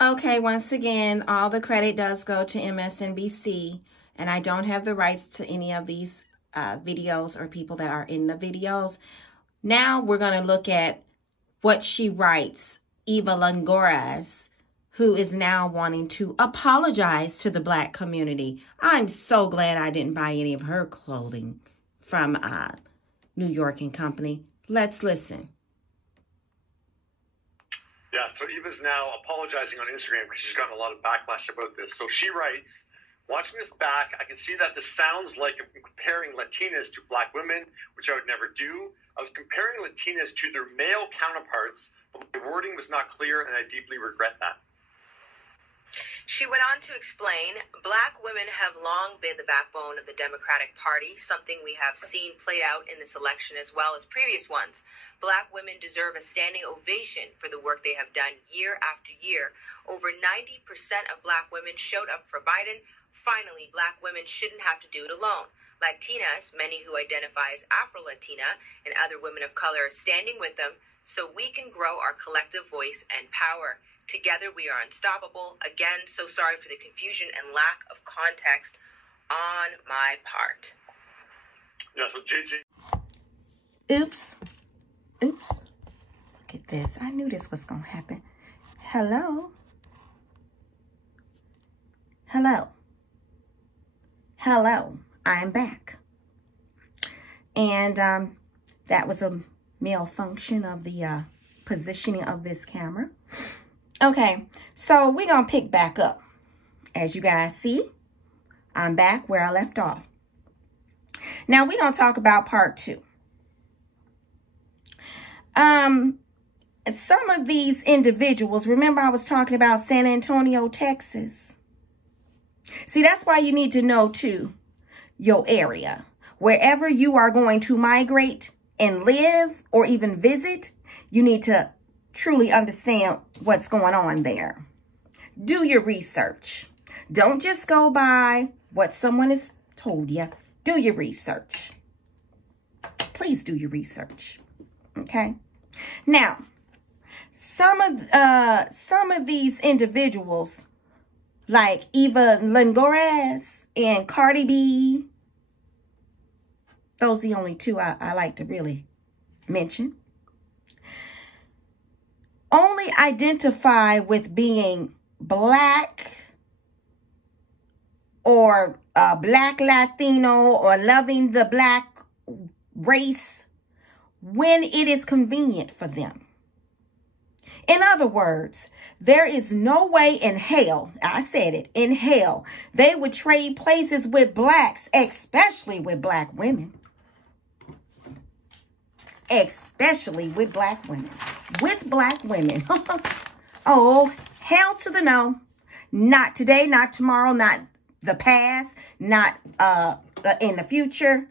Okay, once again, all the credit does go to MSNBC, and I don't have the rights to any of these videos or people that are in the videos. Now we're going to look at what she writes, Eva Longoria, who is now wanting to apologize to the Black community. I'm so glad I didn't buy any of her clothing from New York and Company. Let's listen. Yeah, so Eva's now apologizing on Instagram because she's gotten a lot of backlash about this. So she writes, watching this back, I can see that this sounds like I'm comparing Latinas to Black women, which I would never do. I was comparing Latinas to their male counterparts, but my wording was not clear, and I deeply regret that. She went on to explain, Black women have long been the backbone of the Democratic Party, something we have seen played out in this election as well as previous ones. Black women deserve a standing ovation for the work they have done year after year. Over 90% of Black women showed up for Biden. Finally, Black women shouldn't have to do it alone. Latinas, many who identify as Afro-Latina, and other women of color are standing with them so we can grow our collective voice and power. Together, we are unstoppable. Again, so sorry for the confusion and lack of context on my part. Yeah, so JJ. Oops. Look at this. I knew this was going to happen. Hello. I'm back. And that was a malfunction of the positioning of this camera. Okay, so we're going to pick back up. As you guys see, I'm back where I left off. Now, we're going to talk about part 2. Some of these individuals, remember I was talking about San Antonio, Texas. See, that's why you need to know, too, your area. Wherever you are going to migrate and live or even visit, you need to truly understand what's going on there. Do your research. Don't just go by what someone has told you. Do your research. Please do your research. Okay. Now, some of these individuals, like Eva Longoria and Cardi B, those are the only two I like to really mention, only identify with being Black or Black Latino or loving the Black race when it is convenient for them. In other words, there is no way in hell, I said it, in hell, they would trade places with Blacks, especially with Black women. Especially with Black women. With Black women. Oh, hell to the no. Not today, not tomorrow, not the past, not in the future.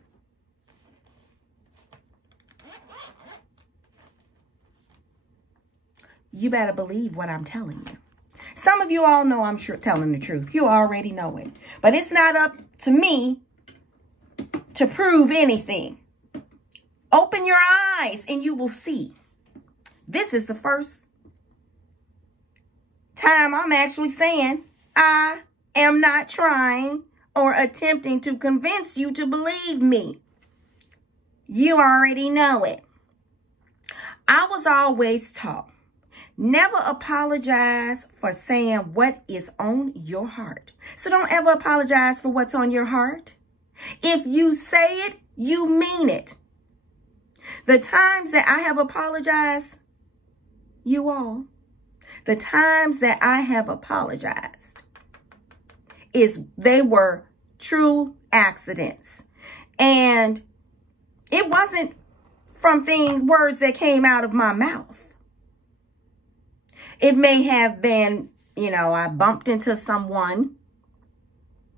You better believe what I'm telling you. Some of you all know I'm sure telling the truth. You already know it. But it's not up to me to prove anything. Open your eyes and you will see. This is the first time I'm actually saying I am not trying or attempting to convince you to believe me. You already know it. I was always taught, never apologize for saying what is on your heart. So don't ever apologize for what's on your heart. If you say it, you mean it. The times that I have apologized, you all, the times that I have apologized they were true accidents. And it wasn't from words that came out of my mouth. It may have been, I bumped into someone.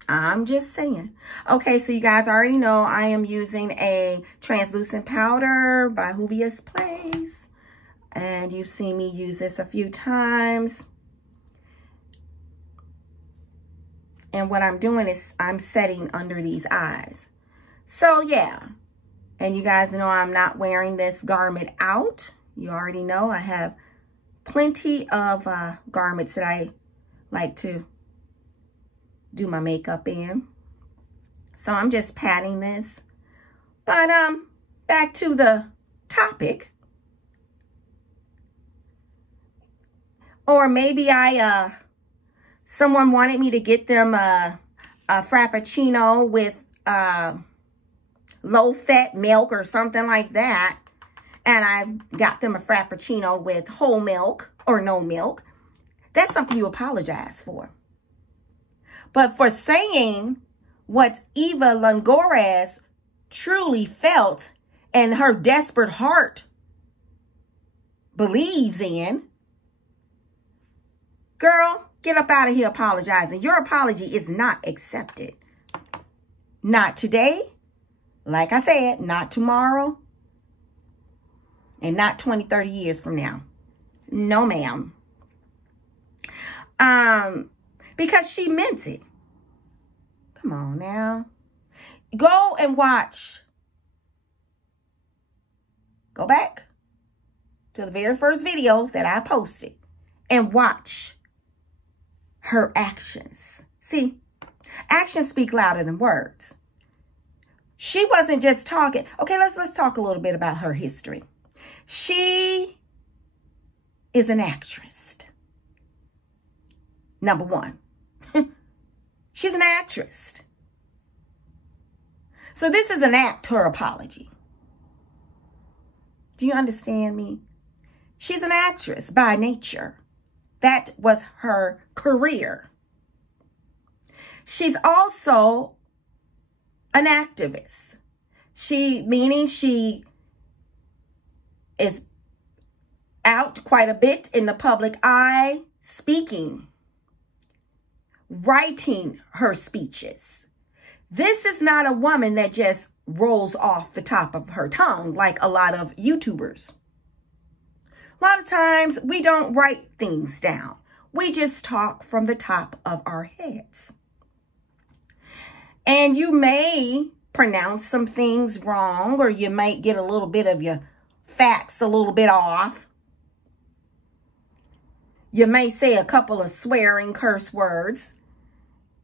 I'm just saying. Okay, so you guys already know I am using a translucent powder by Juvia's Place. And you've seen me use this a few times. And what I'm doing is I'm setting under these eyes. So, yeah. And you guys know I'm not wearing this garment out. You already know I have plenty of garments that I like to do my makeup in. So I'm just patting this. But back to the topic. Or maybe someone wanted me to get them a Frappuccino with low-fat milk or something like that. And I got them a Frappuccino with whole milk or no milk. That's something you apologize for. But for saying what Eva Longoria truly felt and her desperate heart believes in, girl, get up out of here apologizing. Your apology is not accepted. Not today. Like I said, not tomorrow. And not 20, 30 years from now. No, ma'am. Because she meant it. Come on now. Go and watch. Go back to the very first video that I posted and watch her actions. See, actions speak louder than words. She wasn't just talking. Okay, let's talk a little bit about her history. She is an actress. Number one. She's an actress. So this is an act, her apology. Do you understand me? She's an actress by nature. That was her career. She's also an activist. Meaning she is out quite a bit in the public eye, speaking, writing her speeches. This is not a woman that just rolls off the top of her tongue like a lot of YouTubers. A lot of times we don't write things down. We just talk from the top of our heads. And you may pronounce some things wrong, or you might get a little bit of your facts a little bit off. You may say a couple of swearing curse words.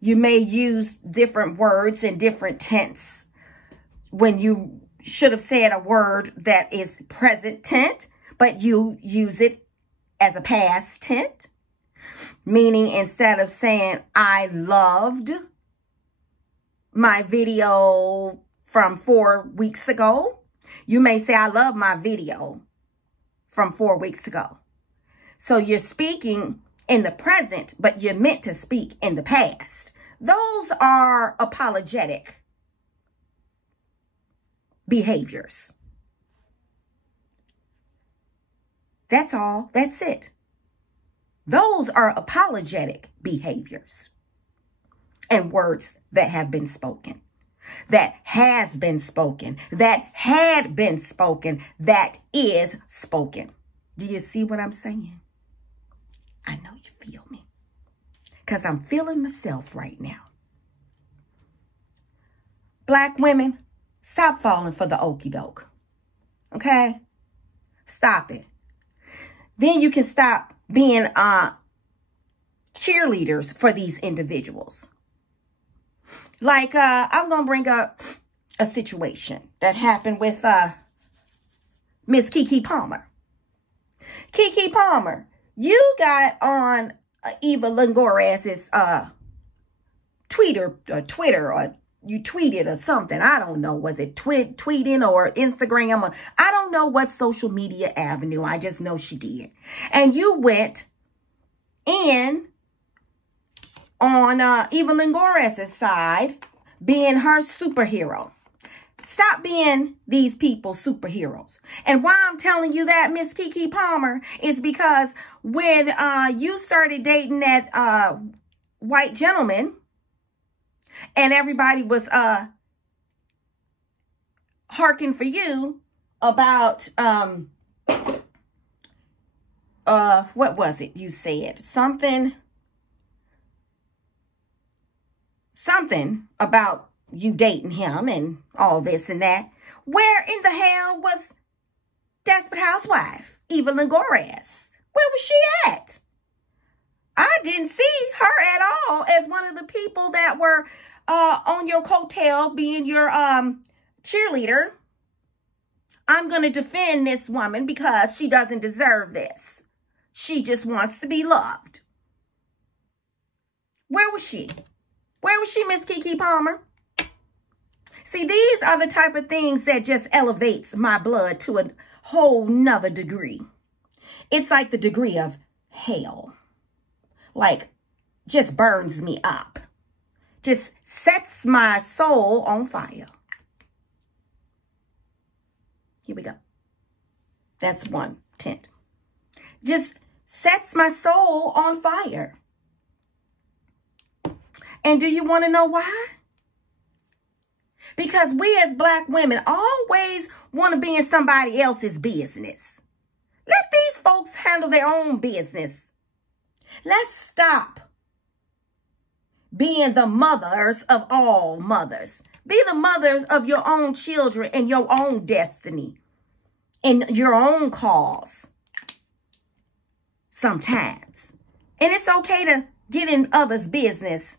You may use different words in different tense when you should have said a word that is present tense, but you use it as a past tense. Meaning instead of saying, I loved my video from 4 weeks ago, you may say, I love my video from 4 weeks ago. So you're speaking in the present, but you're meant to speak in the past. Those are apologetic behaviors. That's all. That's it. Those are apologetic behaviors and words that have been spoken, that has been spoken, that had been spoken, that is spoken. Do you see what I'm saying? I know you feel me because I'm feeling myself right now. Black women, stop falling for the okie doke. Okay? Stop it. Then you can stop being cheerleaders for these individuals. Like, I'm going to bring up a situation that happened with Miss Kiki Palmer. Kiki Palmer, you got on Eva Longoria's Twitter, or you tweeted or something. I don't know. Was it tweeting or Instagram? Or, I don't know what social media avenue. I just know she did. And you went in on Eva Longoria's side, being her superhero. Stop being these people's superheroes. And why I'm telling you that, Miss Kiki Palmer, is because when you started dating that white gentleman, and everybody was harking for you about what was it you said? Something about you dating him and all this and that. Where in the hell was Desperate Housewife Eva Longoria? Where was she at? I didn't see her at all as one of the people that were on your coattail being your cheerleader. I'm going to defend this woman because she doesn't deserve this. She just wants to be loved. Where was she? Where was she, Miss Kiki Palmer? See, these are the type of things that just elevates my blood to a whole nother degree. It's like the degree of hell. Like, just burns me up. Just sets my soul on fire. Here we go. That's one tint. Just sets my soul on fire. And do you want to know why? Because we as black women always want to be in somebody else's business. Let these folks handle their own business. Let's stop being the mothers of all mothers. Be the mothers of your own children and your own destiny and your own cause sometimes. And it's okay to get in others' business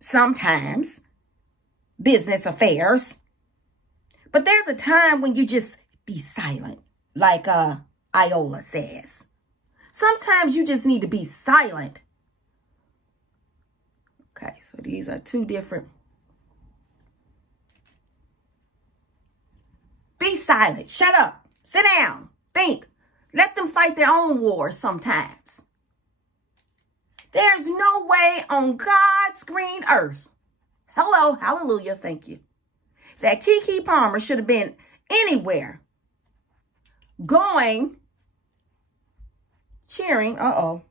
sometimes, business affairs. But there's a time when you just be silent, like Iola says. Sometimes you just need to be silent. Okay, so these are two different. Be silent. Shut up. Sit down. Think. Let them fight their own wars sometimes. There's no way on God's green earth. Hello, hallelujah, thank you. That Kiki Palmer should have been anywhere. Going, cheering. Uh-oh.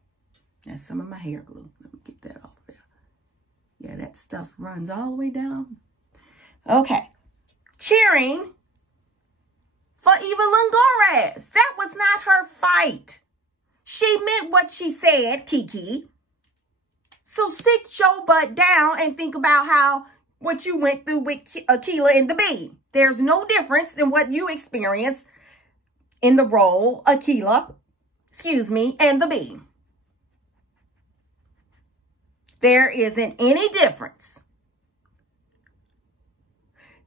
That's some of my hair glue. Let me get that off there. Yeah, that stuff runs all the way down. Okay. Cheering for Eva Longoria. That was not her fight. She meant what she said, Kiki. So sit your butt down and think about what you went through with Akilah and the Bee. There's no difference in what you experienced in the role Akilah, and the Bee. There isn't any difference.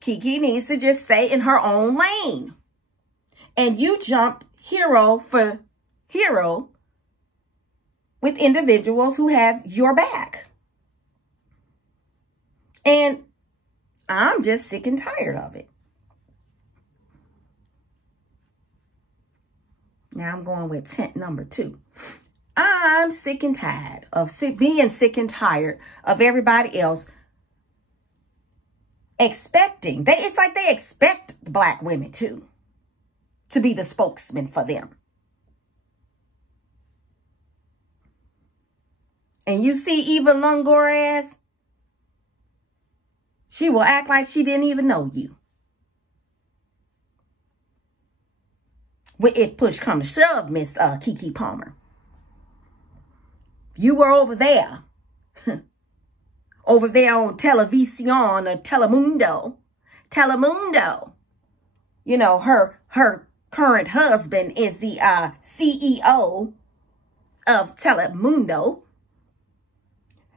Kiki needs to just stay in her own lane. And you jump hero for hero with individuals who have your back. And I'm just sick and tired of it. Now I'm going with tint number 2. I'm sick and tired of being sick and tired of everybody else expecting. It's like they expect black women to be the spokesman for them. And you see Eva Longoria, she will act like she didn't even know you. If push comes to shove, Miss Kiki Palmer. You were over there. Over there on Television or Telemundo. Telemundo. You know, her current husband is the CEO of Telemundo.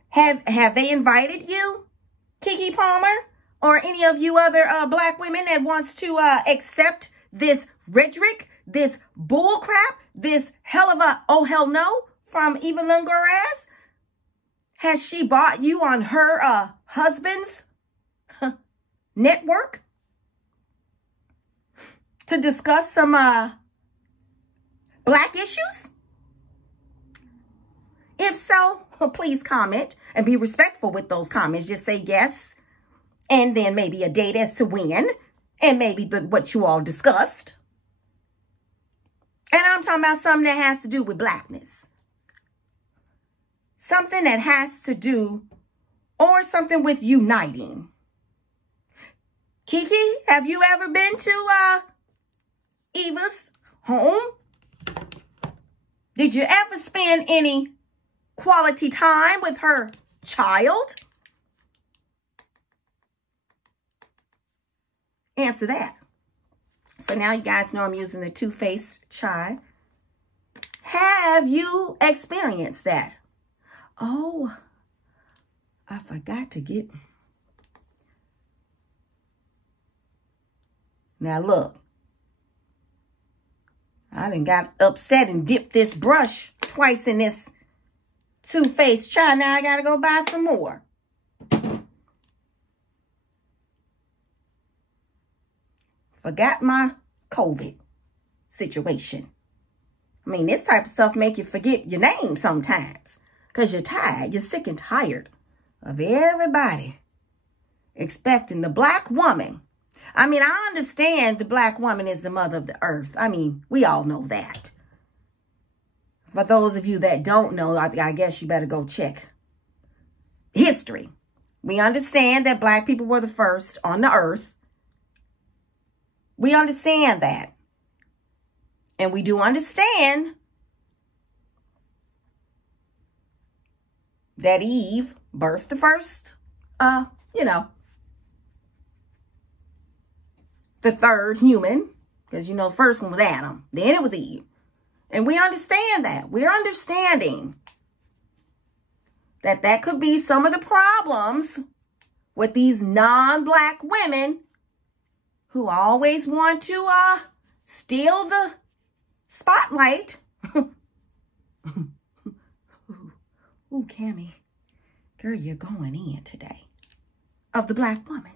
Have they invited you, Kiki Palmer, or any of you other black women that wants to accept this rhetoric, this bull crap, this hell of a oh hell no from Eva Longoria? Has she bought you on her husband's network to discuss some black issues? If so, please comment and be respectful with those comments. Just say yes, and then maybe a date as to when, and maybe what you all discussed. And I'm talking about something that has to do with blackness. Something that has to do, or something with uniting. Kiki, have you ever been to Eva's home? Did you ever spend any quality time with her child? Answer that. So now you guys know I'm using the two-faced chai. Have you experienced that? Oh, I forgot to get... Now look. I done got upset and dipped this brush twice in this Too Faced chai. Now I gotta go buy some more. Forgot my COVID situation. I mean, this type of stuff make you forget your name sometimes. Because you're tired. You're sick and tired of everybody expecting the black woman. I mean, I understand the black woman is the mother of the earth. I mean, we all know that. For those of you that don't know, I guess you better go check history. We understand that black people were the first on the earth. We understand that. And we do understand that Eve birthed the first, the third human. Because, the first one was Adam. Then it was Eve. And we understand that. We're understanding that that could be some of the problems with these non-black women who always want to steal the spotlight. Ooh, Cammie, girl, you're going in today. Of the black woman.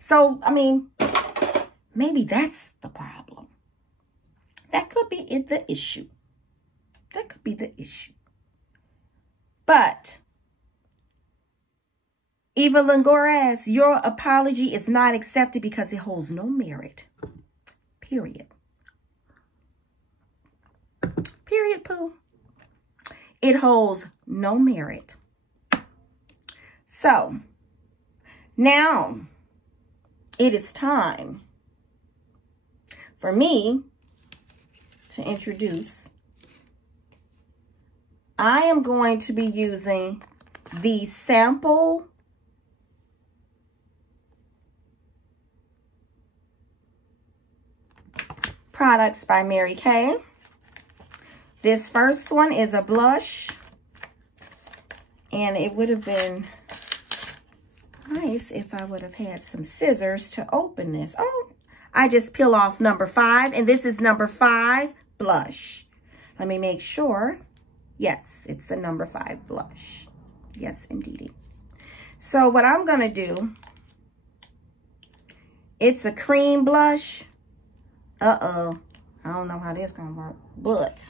So, I mean, maybe that's the problem. That could be the issue. That could be the issue. But, Eva Longoraz, your apology is not accepted because it holds no merit. Period. Period, Pooh. It holds no merit. So, now it is time for me to introduce. I am going to be using the sample products by Mary Kay. This first one is a blush, and it would have been nice if I would have had some scissors to open this. Oh, I just peel off number 5, and this is number 5 blush. Let me make sure. Yes, it's a number 5 blush. Yes, indeedy. So what I'm going to do, it's a cream blush. Uh-oh. I don't know how this going to work, but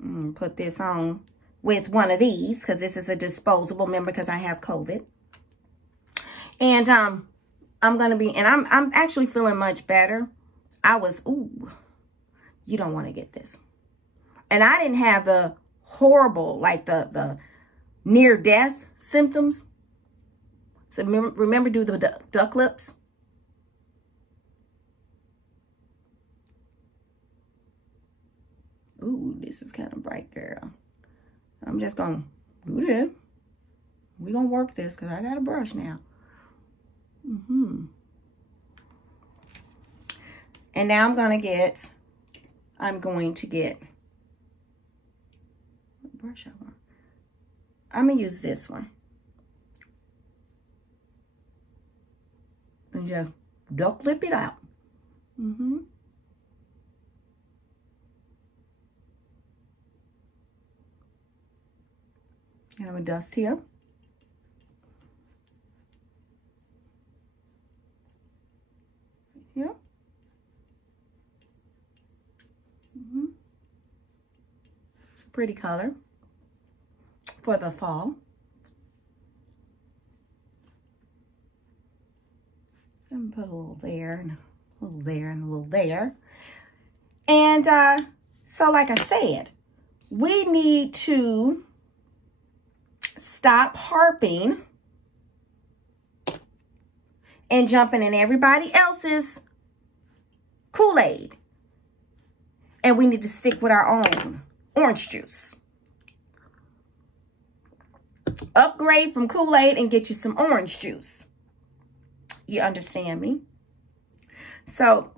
I'm going to put this on with one of these because this is a disposable, remember, because I have COVID. And I'm going to be, and I'm actually feeling much better. Ooh, you don't want to get this. And I didn't have the horrible, like the near-death symptoms. So remember do the duck lips? Ooh, this is kind of bright, girl. I'm just going to do this. We're going to work this because I got a brush now. And now I'm going to get what brush I want. I'm going to use this one. And just duck lip it out. And I'm going to dust here. Here. It's a pretty color for the fall. I'm gonna put a little there and a little there and a little there. And so like I said, we need to stop harping and jumping in everybody else's Kool-Aid. And we need to stick with our own orange juice. Upgrade from Kool-Aid and get you some orange juice. You understand me? So